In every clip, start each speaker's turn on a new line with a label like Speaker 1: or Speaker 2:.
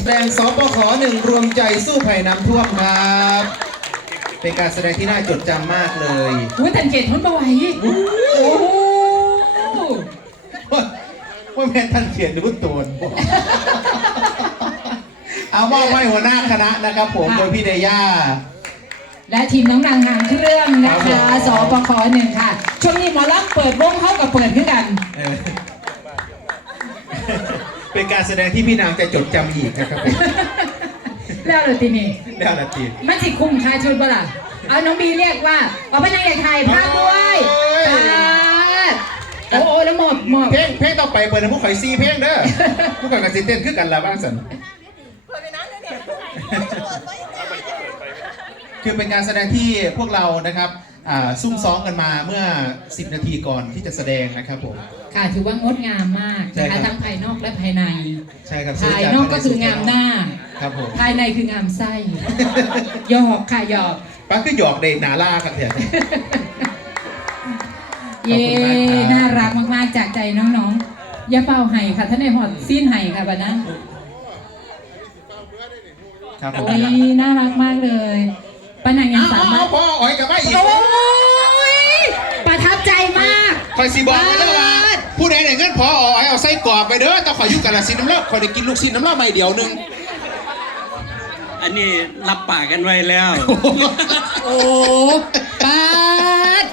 Speaker 1: แสดงสปข.1รวมใจสู้ภัยน้ำท่วมครับเป็นการแสดงที่น่าจดจำมากเลย
Speaker 2: อุ้ยแต่เกตทนมาไหวโอ้
Speaker 1: ว่าแม่ท่านเขียนดูตัวเอามอบให้หัวหน้าคณะนะครับผมโดยพี่เดย่า
Speaker 2: และทีมน้องนางงามเครื่องนะคะสปข.1ค่ะช่วงนี้หมอลำเปิดวงเข้ากับเปิดขึ้นกัน
Speaker 1: เป็นการแสดงที่พี่นางจะจดจำอีกนะครับ
Speaker 2: แล้วเลยทีนี้
Speaker 1: แล้วละที
Speaker 2: มันสิคุ้มค่าชุดป่ะล่ะเอาน้องบีเรียกว่าเอาไปนางใหญ่ถ่ายภาพด้วยโอ้แล้วหมด
Speaker 1: เพลงต่อไปเปิดในพวกข่อยซีเพลงเด้อพวกข่อยกับซีเต้นขึ้นกันละบ้างสันคือเป็นการแสดงที่พวกเรานะครับซุ่มซ้อมกันมาเมื่อ10 นาทีก่อนที่จะแสดงนะครับผม
Speaker 2: ค่ะถือว่างดงามมากนะคะทั้งภายนอกและภายใน
Speaker 1: ใช่ครับ
Speaker 2: ภายนอกก็คืองามหน้า
Speaker 1: ครับผม
Speaker 2: ภายในคืองามไส้หยอกค่ะหยอก
Speaker 1: ป้าคือหยอกเดนาล่าครับเถอะ
Speaker 2: เย้น่ารักมากๆจากใจน้องๆอย่าเป่าไห้ค่ะท่านในหอดสิ้นไห้ค่ะบัดนั้นโอ้ยน่ารักมากเลยป้านางยังสามารถ
Speaker 1: พ่ออ๋อยกับไม่อีก
Speaker 2: โอ้ยประทับใจมาก
Speaker 1: คอยซีบอกกันแล้วว่าผู้ใดไหนเงินพออ๋อยเอาไส้กรอบไปเด้อต้องขอยุกกระสินน้ำเล่าขอได้กินลูกชิ้นน้ำเล่าไม่เดียวนึง
Speaker 3: อันนี้รับปากกันไว้แล้ว
Speaker 2: โอ้ปาด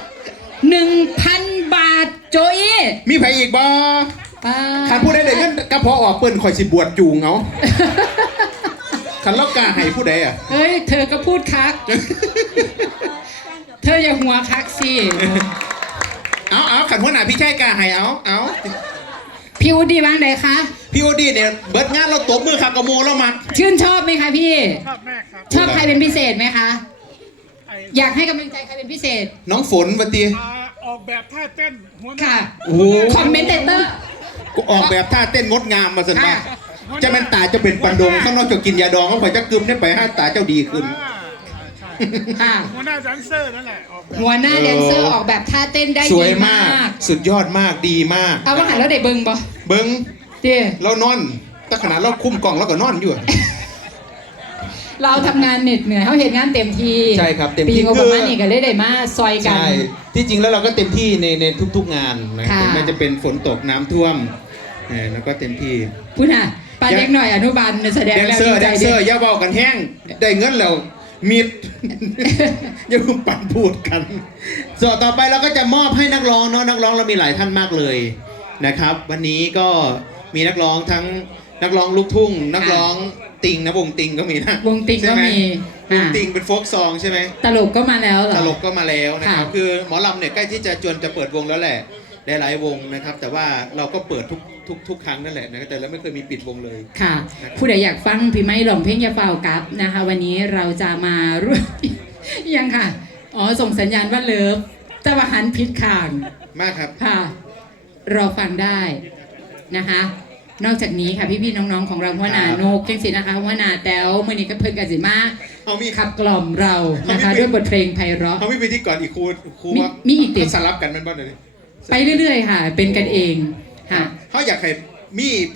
Speaker 2: 1,000 บาทโจอี้
Speaker 1: มีใครอีกบ่ขันผู้ใดไหนเงินกระเพาะออกเปิ้นคอยสิบวชจูงเอาขันเล่ากาให้ผู้ใดอ่ะ
Speaker 2: เฮ้ยเธอก็พูดคักเธออย่าหัวคักสิ
Speaker 1: เอาขันหัวหน้าพี่ชายกาให้เอา
Speaker 2: พี่อูดีบ้างไหนคะ
Speaker 1: พี่อูดีเนี่ยเบิร์ดงานเราตบมือขับกระโมเรามา
Speaker 2: ชื่นชอบไหมคะพี่
Speaker 3: ชอบแม่ครับ
Speaker 2: ชอบใครเป็นพิเศษไหมคะอยากให้กำลังใจใครเป็นพิเศษ
Speaker 1: น้องฝนวันตี
Speaker 3: ออกแบบท่าเต้น
Speaker 2: ค่ะคอมเมนเตอร์
Speaker 1: ออกแบบท่าเต้นงดงามมาสินะจะเป็นตาจะเป็นปันดงข้างนอกจะกินยาดองเขาคอยจะกึมได้ไปให้ตาเจ้าดีขึ้น
Speaker 2: ค่ะ
Speaker 3: หัวหน้าแดนเซอร์นั่นแหละ
Speaker 2: หัวหน้าแดนเซอร์ออกแบบท่าเต้นได้ดีมาก
Speaker 1: สุดยอดมากดีมาก
Speaker 2: เอาว่าหันแล้วเด็กเบิ้งบ่
Speaker 1: เบิ้งเรานอนแต่ขนาดเราคุ้มกล่องเราก็นอนอยู่
Speaker 2: เราทำงานเหน็ดเหนื่อยเขาเห็นงานเต็มที่
Speaker 1: ใช่ครับเต็ม
Speaker 2: ที่ปีงบประมาณนี้ก็เลยได้มาซอยกัน
Speaker 1: ใช่ที่จริงแล้วเราก็เต็มที่ในทุกๆงานนะครับไม่จะเป็นฝนตกน้ำท่วมแล้วก็เต็มที่
Speaker 2: พูดน่ะปาเด็กหน่อยอนุบาลแสดงแล้ว
Speaker 1: แดนเซอร์อย่าบอกกันแห้งได้เงินแล้วมิดอย่าเพิ่งปั่นพูดกันส่วนต่อไปเราก็จะมอบให้นักร้องเนาะนักร้องเรามีหลายท่านมากเลยนะครับวันนี้ก็มีนักร้องทั้งนักร้องลูกทุ่งนักร้องติงนะวงติงก็มีนะ
Speaker 2: วงติงก็มี
Speaker 1: วงติงเป็นโฟกซองใช่ไหม
Speaker 2: ตลกก็มาแล้วเหรอ
Speaker 1: ตลกก็มาแล้วนะครับคือหมอลำเนี่ยใกล้ที่จะจะเปิดวงแล้วแหละได้หลายวงนะครับแต่ว่าเราก็เปิดทุกครั้งนั่นแหละนะแต่เราไม่เคยมีปิดวงเลย
Speaker 2: ค่ะผู้ใดอยากฟังพี่ไม้หลงเพลงยาเฝ้ากับนะคะวันนี้เราจะมาร่วมยังค่ะส่งสัญญาณว่าเลิฟแต่ว่าหันผิดข้าง
Speaker 1: มากครับ
Speaker 2: ค่ะรอฟังได้นะคะนอกจากนี้ค่ะพี่ๆน้องๆของเราหัวหน้าโนกเก่งสินะคะหัวหน้าแต้วมือนี้ก็เพิ่งกันสิมาขับกล่อมเรานะคะด้วยบทเพลงไพเราะ
Speaker 1: เขาไม่ไปที่ก่อนอีกครู
Speaker 2: มีอีกติด
Speaker 1: สลับกันมันบ้างเลย
Speaker 2: ไปเรื่อยๆค่ะเป็นกันเองค่ะ
Speaker 1: เขาอยากให้มี